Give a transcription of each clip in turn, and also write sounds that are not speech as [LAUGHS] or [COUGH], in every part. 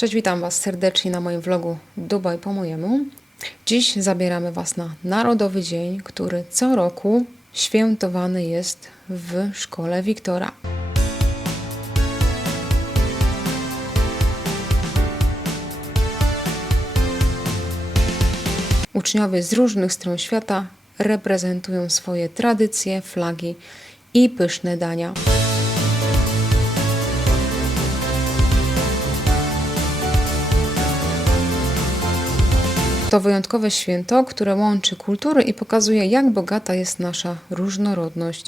Cześć, witam Was serdecznie na moim vlogu Dubaj po mojemu. Dziś zabieramy Was na Narodowy Dzień, który co roku świętowany jest w szkole Wiktora. Uczniowie z różnych stron świata reprezentują swoje tradycje, flagi i pyszne dania. To wyjątkowe święto, które łączy kultury i pokazuje, jak bogata jest nasza różnorodność.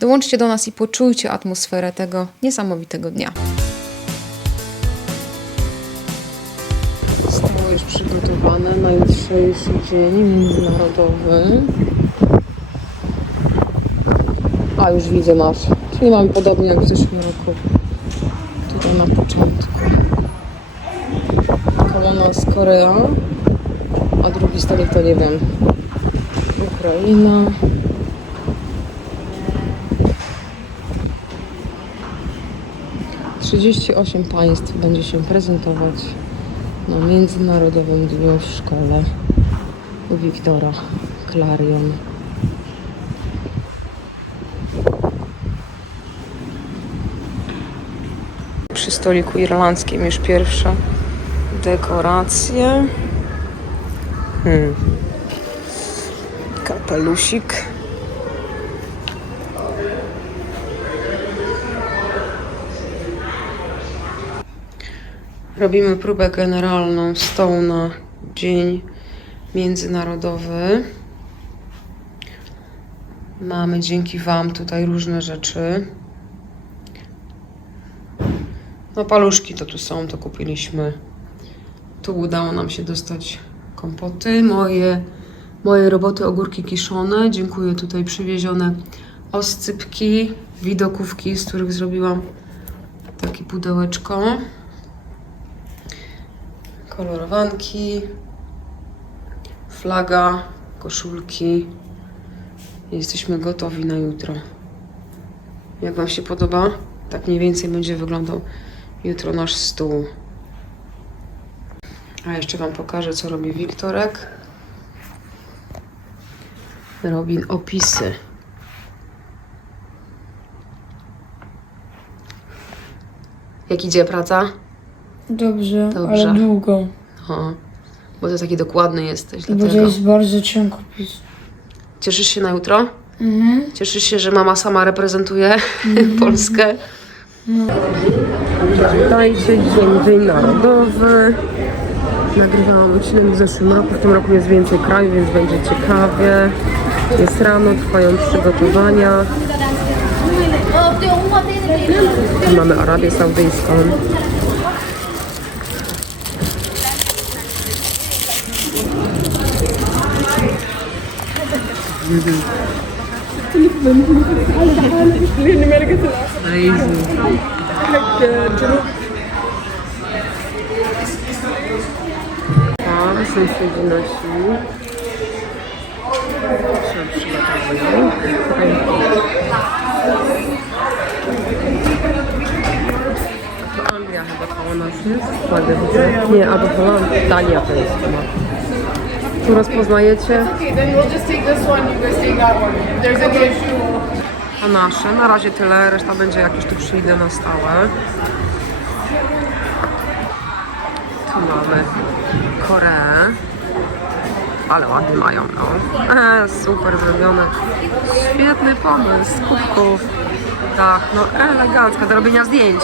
Dołączcie do nas i poczujcie atmosferę tego niesamowitego dnia. Zostało już przygotowane na jutrzejszy dzień międzynarodowy. A, już widzę nasz. Czyli mamy podobnie jak w zeszłym roku. Tutaj na początku. Koło nas Korea, a drugi stolik to nie wiem. Ukraina. Trzydzieści osiem państw będzie się prezentować na Międzynarodowym Dniu w Szkole u Wiktora Clarion. Stoliku irlandzkim już pierwsze dekoracje. Hmm. Kapelusik. Robimy próbę generalną stołu na dzień międzynarodowy. Mamy dzięki Wam tutaj różne rzeczy. No paluszki to tu są, to kupiliśmy. Tu udało nam się dostać kompoty. Moje, moje roboty ogórki kiszone. Dziękuję tutaj przywiezione oscypki, widokówki, z których zrobiłam takie pudełeczko. Kolorowanki, flaga, koszulki. Jesteśmy gotowi na jutro. Jak Wam się podoba? Tak mniej więcej będzie wyglądał jutro nasz stół. A jeszcze Wam pokażę, co robi Wiktorek. Robi opisy. Jak idzie praca? Dobrze, Dobrze. ale długo. O, bo ty taki dokładny jesteś, Bo to dlatego. jest bardzo cienko pis. Cieszysz się na jutro? Mhm. Cieszysz się, że mama sama reprezentuje [LAUGHS] Polskę? Witajcie, dzień, dzień narodowy. Nagrywałam odcinek w zeszłym roku, w tym roku jest więcej krajów, więc będzie ciekawie. Jest rano, trwają przygotowania. Mamy Arabię Saudyjską. Amazing. Tam sąsiedzi nasi się przygotowują. To Anglia chyba koło nas jest. Ładnie widzę. Nie, albo Holandia. Dania to jest chyba. Tu rozpoznajecie? Okay, then we'll just take this one. You guys take that one. There's any issue, To nasze. Na razie tyle, reszta będzie jak już tu przyjdę na stałe. Tu mamy Koreę. Ale ładnie mają, no. E, [LAUGHS] super zrobione. Świetny pomysł, kubków. Tak, no elegancko, do robienia zdjęć.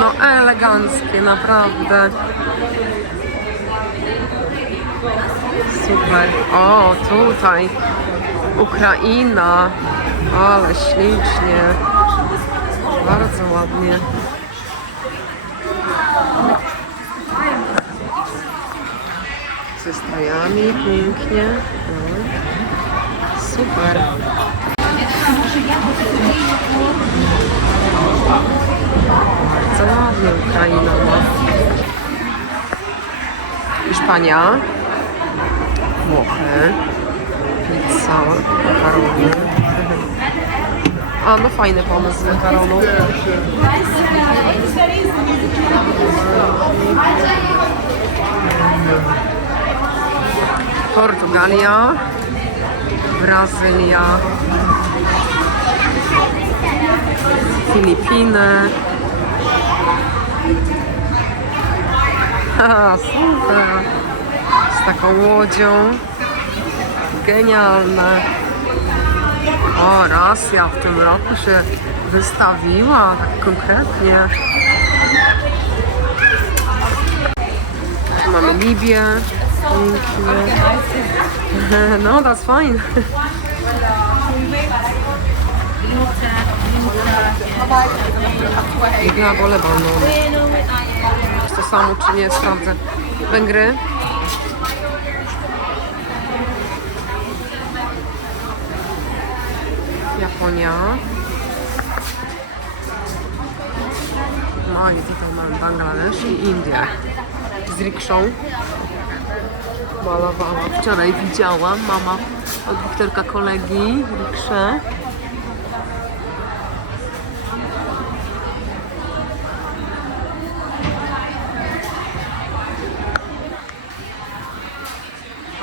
No eleganckie, naprawdę. Super. O, tutaj. Ukraina. Ale ślicznie. Bardzo ładnie. Ze strojami pięknie. Super. Bardzo ładnie Ukraina ma. Hiszpania. Włochy. Pizza, makarony. A, no fajny pomysł z makaronu. Portugalia, Brazylia, Filipiny. Haha, [LAUGHS] super. Z taką łodzią. Genialne. O, Rosja w tym roku się wystawiła tak konkretnie. Tu mamy Libię. [LAUGHS] No, that's fine. Wolę banan. Jest to samo, czy nie, sprawdzę. Węgry. Japonia. No i tutaj mamy Bangladesz i Indię. Z rikszą. Malowała. Wczoraj widziałam mama od Wiktorka kolegi rikszę.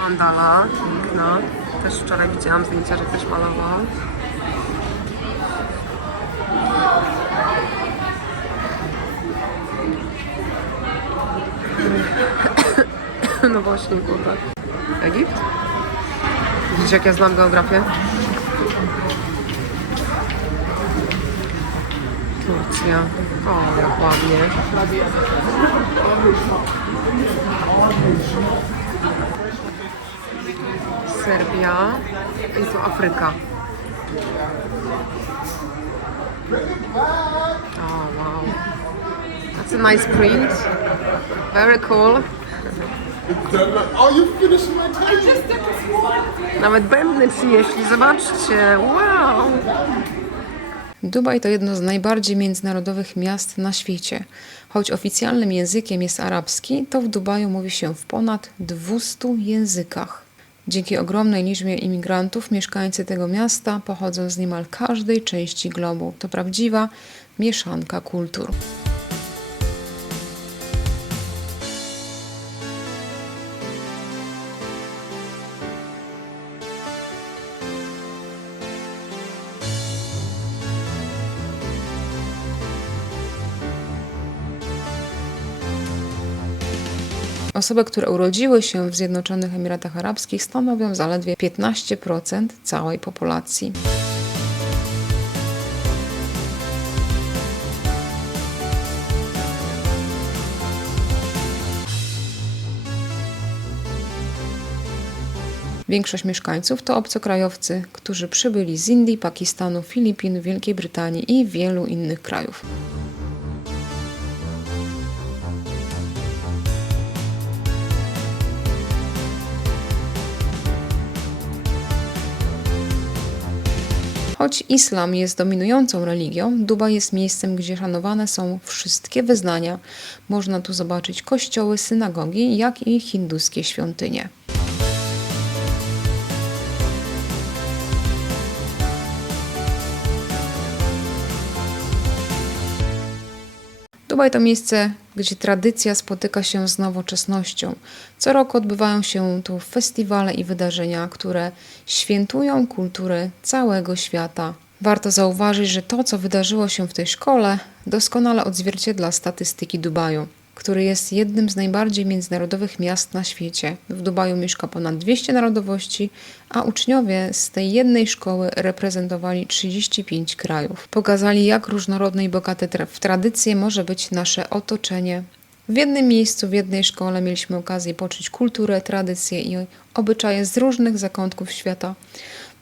Mandala, piękna. Też wczoraj widziałam zdjęcia, że ktoś malował. [LAUGHS] No właśnie, kurde. Egipt? Widzisz, jak ja znam geografię? Turcja. O, jak ładnie. Serbia i tu Afryka. Oh wow. That's a nice print. Very cool. Oh, you finished my time? Nawet bębny przynieśli, zobaczcie. Wow. Dubaj to jedno z najbardziej międzynarodowych miast na świecie. Choć oficjalnym językiem jest arabski, to w Dubaju mówi się w ponad 200 językach. Dzięki ogromnej liczbie imigrantów mieszkańcy tego miasta pochodzą z niemal każdej części globu. To prawdziwa mieszanka kultur. Osoby, które urodziły się w Zjednoczonych Emiratach Arabskich, stanowią zaledwie 15% całej populacji. Większość mieszkańców to obcokrajowcy, którzy przybyli z Indii, Pakistanu, Filipin, Wielkiej Brytanii i wielu innych krajów. Choć islam jest dominującą religią, Dubaj jest miejscem, gdzie szanowane są wszystkie wyznania. Można tu zobaczyć kościoły, synagogi, jak i hinduskie świątynie. Dubaj to miejsce, gdzie tradycja spotyka się z nowoczesnością. Co roku odbywają się tu festiwale i wydarzenia, które świętują kulturę całego świata. Warto zauważyć, że to, co wydarzyło się w tej szkole, doskonale odzwierciedla statystyki Dubaju, który jest jednym z najbardziej międzynarodowych miast na świecie. W Dubaju mieszka ponad 200 narodowości, a uczniowie z tej jednej szkoły reprezentowali 35 krajów. Pokazali, jak różnorodne i bogate w tradycje może być nasze otoczenie. W jednym miejscu, w jednej szkole mieliśmy okazję poczuć kulturę, tradycje i obyczaje z różnych zakątków świata.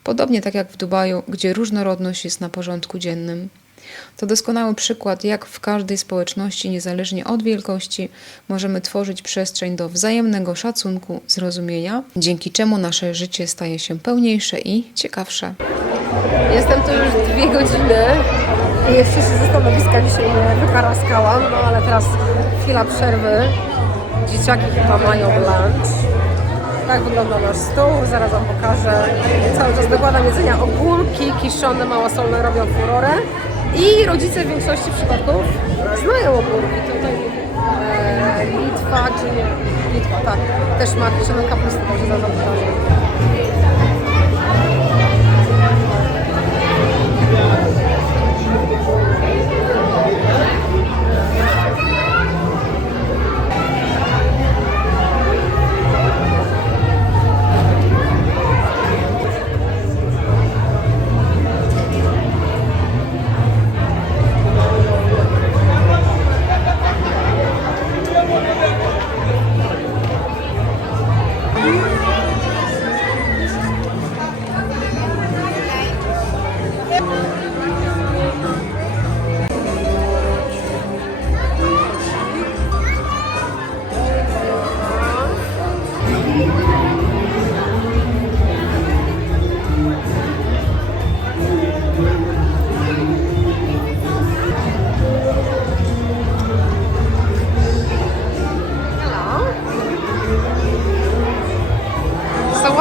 Podobnie tak jak w Dubaju, gdzie różnorodność jest na porządku dziennym. To doskonały przykład, jak w każdej społeczności, niezależnie od wielkości, możemy tworzyć przestrzeń do wzajemnego szacunku, zrozumienia, dzięki czemu nasze życie staje się pełniejsze i ciekawsze. Jestem tu już dwie godziny i jeszcze się ze stanowiska dzisiaj nie wykaraskałam, no ale teraz chwila przerwy. Dzieciaki chyba mają lunch. Tak wygląda nasz stół, zaraz Wam pokażę. Cały czas dokładam jedzenia. Ogórki kiszone, małosolne robią furorę. I rodzice w większości przypadków znają ogórki. Tutaj e, Litwa, czy nie? Litwa, tak. Też ma kiszoną kapustę, także zaraz Wam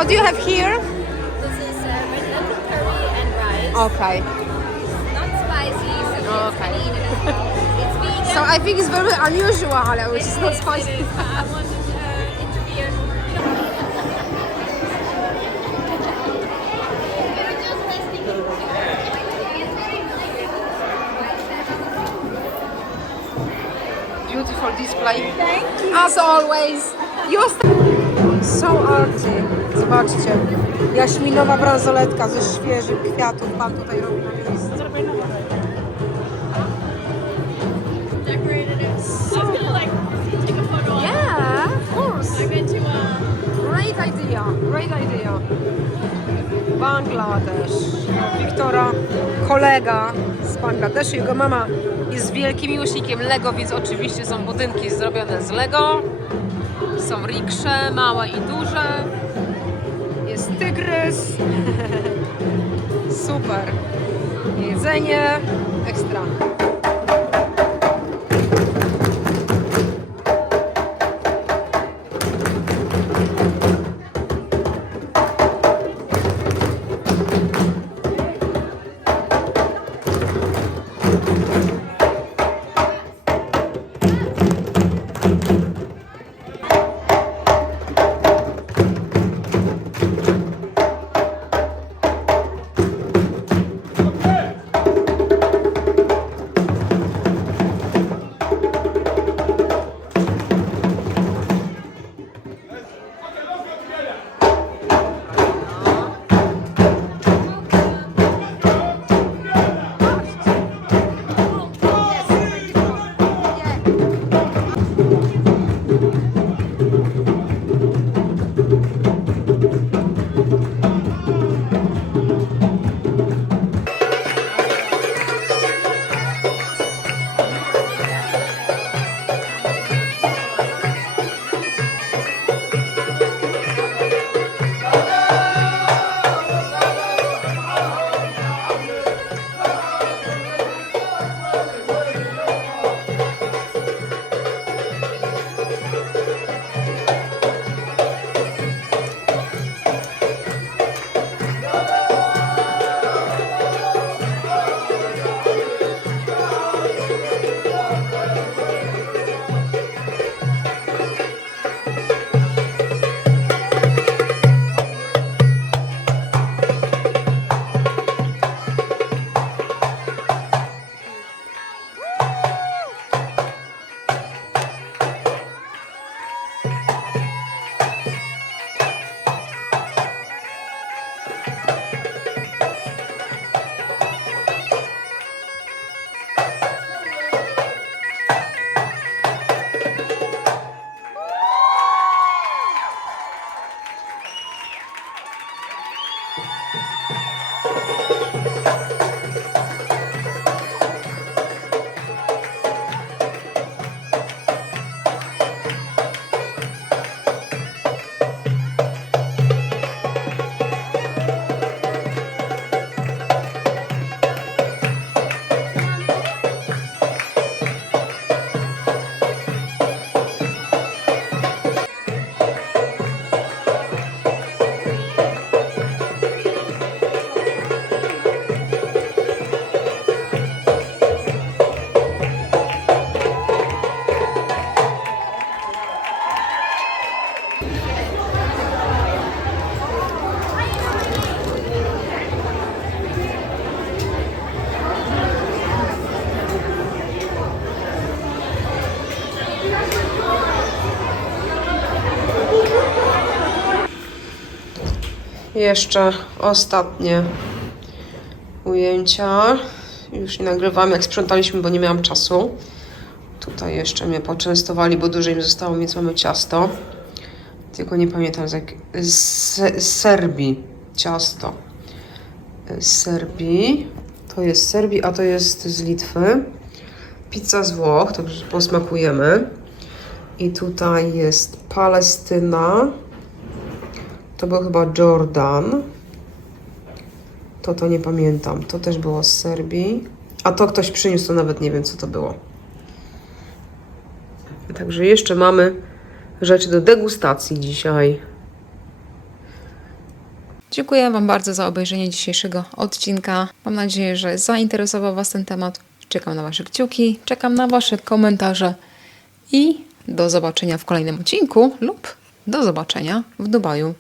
what do you have here? This is uh, red curry and rice. Okay. Not spicy, so you Okay. can eat it as well. It's vegan. So I think it's very unusual, which is not spicy. it is, I wanted to uh. Beautiful display. Thank you. As always. You're so arty. Zobaczcie. Jaśminowa bransoletka ze świeżych kwiatów. Pan tutaj robi na miejscu. Yeah, of course. Great idea. Great idea. Bangladesz. Wiktora, kolega z Bangladeszu. Jego mama jest wielkim miłośnikiem Lego, więc oczywiście są budynki zrobione z Lego. Są riksze, małe i duże. Tygrys. [LAUGHS] Super. Jedzenie. Ekstra. Jeszcze ostatnie ujęcia. Już nie nagrywam, jak sprzątaliśmy, bo nie miałam czasu. Tutaj jeszcze mnie poczęstowali, bo dużo im zostało, więc mamy ciasto. Tylko nie pamiętam z, jak... z, z Serbii ciasto. Z Serbii. To jest z Serbii, a to jest z Litwy. Pizza z Włoch, także posmakujemy. I tutaj jest Palestyna. To był chyba Jordan. To to nie pamiętam. To też było z Serbii. A to ktoś przyniósł, to nawet nie wiem co to było. Także jeszcze mamy rzeczy do degustacji dzisiaj. Dziękuję Wam bardzo za obejrzenie dzisiejszego odcinka. Mam nadzieję, że zainteresował Was ten temat. Czekam na Wasze kciuki, czekam na Wasze komentarze i do zobaczenia w kolejnym odcinku lub do zobaczenia w Dubaju.